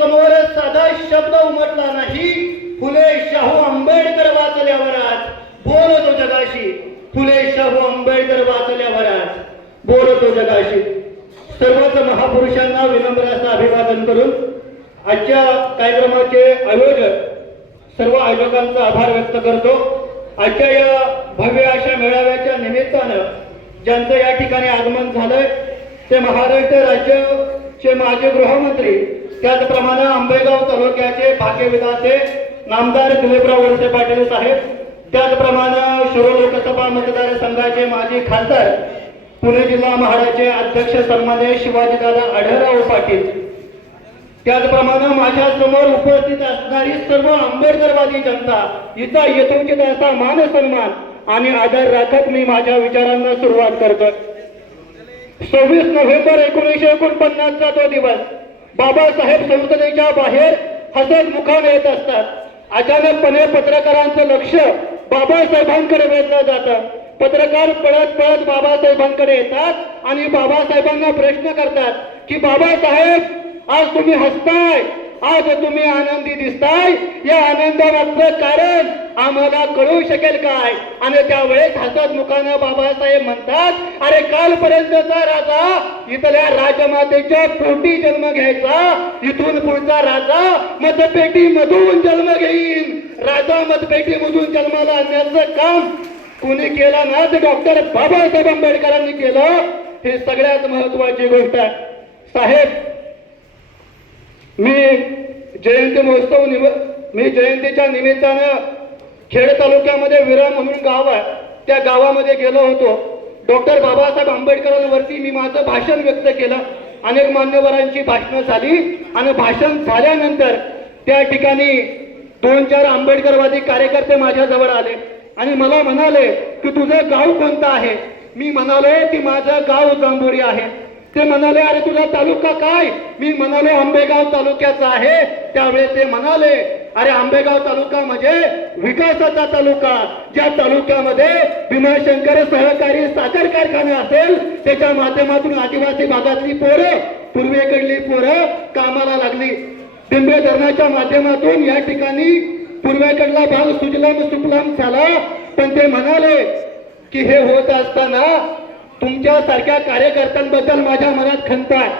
समोर साधा शब्द उमटला नाही. फुले शाहू आंबेडकर वाचल्यावरच बोलतो जगाशी. फुले शाहू आंबेडकर वाचल्यावरच बोलतो जगाशी. सर्वच महापुरुषांना विनम्र असं अभिवादन करून आजच्या कार्यक्रमाचे आयोजक सर्व आयोजकांचा आभार व्यक्त करतो. आजच्या या भव्य अशा मेळाव्याच्या निमित्तानं ज्यांचं या ठिकाणी आगमन झालंय ते महाराष्ट्र राज्याचे माजी गृहमंत्री त्याचप्रमाणे आंबेगाव तालुक्याचे भाग्यविधाते नामदार दिलीपराव वळसे पाटील साहेब त्याचप्रमाणे शिरो लोकसभा मतदारसंघाचे माजी खासदार पुणे जिल्हा महाडाचे अध्यक्ष सन्मान्य शिवाजीदादा आढळराव पाटील. त्याचप्रमाणे माझ्यासमोर उपस्थित असणारी सर्व आंबेडकरवादी जनता हिचा यथोचित असा मान सन्मान आणि आदर राखत मी माझ्या विचारांना सुरुवात करतो सव्वीस नोव्हेंबर एकोणीसशे एकोणपन्नासचा तो दिवस बाबासाहेब संसदेच्या बाहेर हसत मुखाने येत असतात. अचानकपणे पत्रकारांचं लक्ष बाबासाहेबांकडे वेधलं जातं. पत्रकार पळत पळत बाबासाहेबांकडे येतात आणि बाबासाहेबांना प्रश्न करतात की बाबासाहेब आज तुम्ही हसताय. आज तुम्ही आनंदी दिसताय. या आनंदामागचं कारण आम्हाला कळू शकेल काय? आणि त्यावेळेस हसत मुखानं बाबासाहेब म्हणतात अरे कालपर्यंतचा राजा इथल्या राजमातेच्या पोटी जन्म घ्यायचा. इथून पुढचा राजा मतपेटी मधून जन्म घेईन. राजा मतपेटी मधून जन्माला आणण्याचं काम कुणी केलं ना तर डॉक्टर बाबासाहेब आंबेडकरांनी केलं. हे सगळ्यात महत्वाची गोष्ट आहे. साहेब मी जयंती महोत्सव निम मी जयंतीच्या निमित्तानं खेड तालुक्यामध्ये विराम म्हणून गाव आहे. त्या गावामध्ये गेलो होतो. डॉक्टर बाबासाहेब आंबेडकरांवरती मी माझं भाषण व्यक्त केलं. अनेक मान्यवरांची भाषणं झाली. आणि भाषण झाल्यानंतर त्या ठिकाणी दोन चार आंबेडकरवादी कार्यकर्ते माझ्याजवळ आले. आणि मला म्हणाले की तुझं गाव कोणतं आहे? मी म्हणालो की माझं गाव जांभोरी आहे. ते म्हणाले अरे तुझा तालुका काय? मी म्हणालो आंबेगाव तालुक्याचा आहे. त्यावेळी ते म्हणाले अरे आंबेगाव तालुका म्हणजे विकासाचा तालुका. ज्या तालुक्यामध्ये भीमाशंकर सहकारी साखर कारखाना असेल त्याच्या माध्यमातून आदिवासी भागातली पोरं पूर्वेकडली पोरं कामाला लागली. डिंबे धरणाच्या माध्यमातून या ठिकाणी पूर्वेकडला भाग सुजलाम सुफलाम झाला. पण ते म्हणाले की हे होत असताना तुमच्यासारख्या कार्यकर्त्यांबद्दल माझ्या मनात खंत आहे.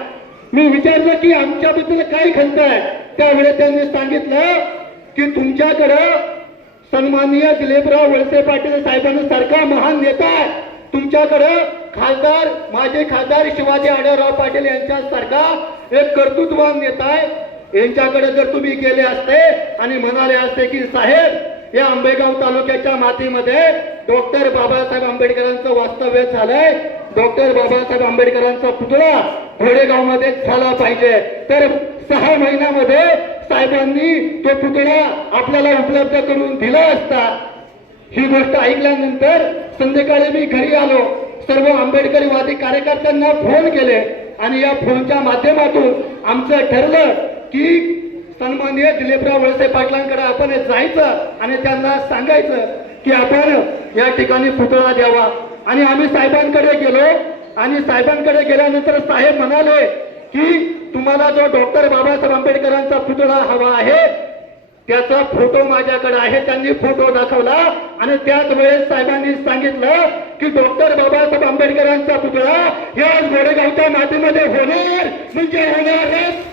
मी विचारलं की आमच्याबद्दल काय खंत आहे? त्यावेळी त्यांनी सांगितलं की तुमच्याकडं सन्माननीय दिलीपराव वळसे पाटील साहेबांसारखा महान नेता आहे. तुमच्याकडं खासदार माझे खासदार शिवाजी आढळराव पाटील यांच्यासारखा एक कर्तृत्ववान नेता आहे. यांच्याकडे जर तुम्ही गेले असते आणि म्हणाले असते की साहेब या आंबेगाव तालुक्याच्या मातीमध्ये डॉक्टर बाबासाहेब आंबेडकरांचं वास्तव्य झालंय. डॉक्टर बाबासाहेब आंबेडकरांचा पुतळा घोडेगावमध्ये झाला पाहिजे. तर सहा महिन्यामध्ये साहेबांनी तो पुतळा आपल्याला उपलब्ध करून दिला असता. ही गोष्ट ऐकल्यानंतर संध्याकाळी मी घरी आलो. सर्व आंबेडकरवादी कार्यकर्त्यांना फोन केले आणि या फोनच्या माध्यमातून आमचं ठरलं की सन्माननीय दिलीपराव वळसे पाटलांकडे आपण जायचं आणि त्यांना सांगायचं की आपण या ठिकाणी पुतळा द्यावा. आणि आम्ही साहेबांकडे गेलो आणि साहेबांकडे गेल्यानंतर साहेब म्हणाले की तुम्हाला जो डॉक्टर बाबासाहेब आंबेडकरांचा पुतळा हवा आहे त्याचा फोटो माझ्याकडे आहे. त्यांनी फोटो दाखवला आणि त्याच वेळेस साहेबांनी सांगितलं की डॉक्टर बाबासाहेब आंबेडकरांचा पुतळा या गोरेगावच्या मातीमध्ये होणार म्हणजे होणारच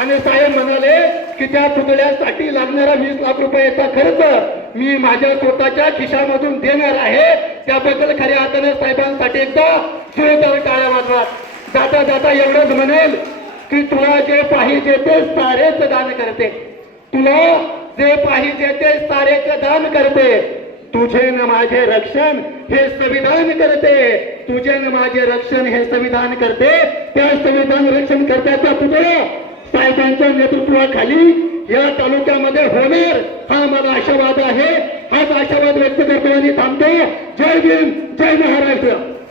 आणि साहेब म्हणाले की त्या पुतळ्यासाठी लागणारा वीस लाख रुपयाचा खर्च मी माझ्या स्वतःच्या खिशामधून देणार आहे. त्याबद्दल खऱ्या हाताने साहेबांसाठी एकदा जोरदार टाळ्या वाजवात जाता जाता एवढंच म्हणेल की तुला जे पाहिजे ते सारेच दान करते. तुला जे पाहिजे ते सारेच दान करते. तुझे न माझे रक्षण हे संविधान करते. तुझे न माझे रक्षण हे संविधान करते. त्या संविधान रक्षण करत्याचा पुतळा साहेबांच्या नेतृत्वाखाली या तालुक्यामध्ये होणार हा मला आशावाद आहे. हाच आशावाद व्यक्त करतो आणि थांबतो. जय भीम जय महाराष्ट्र.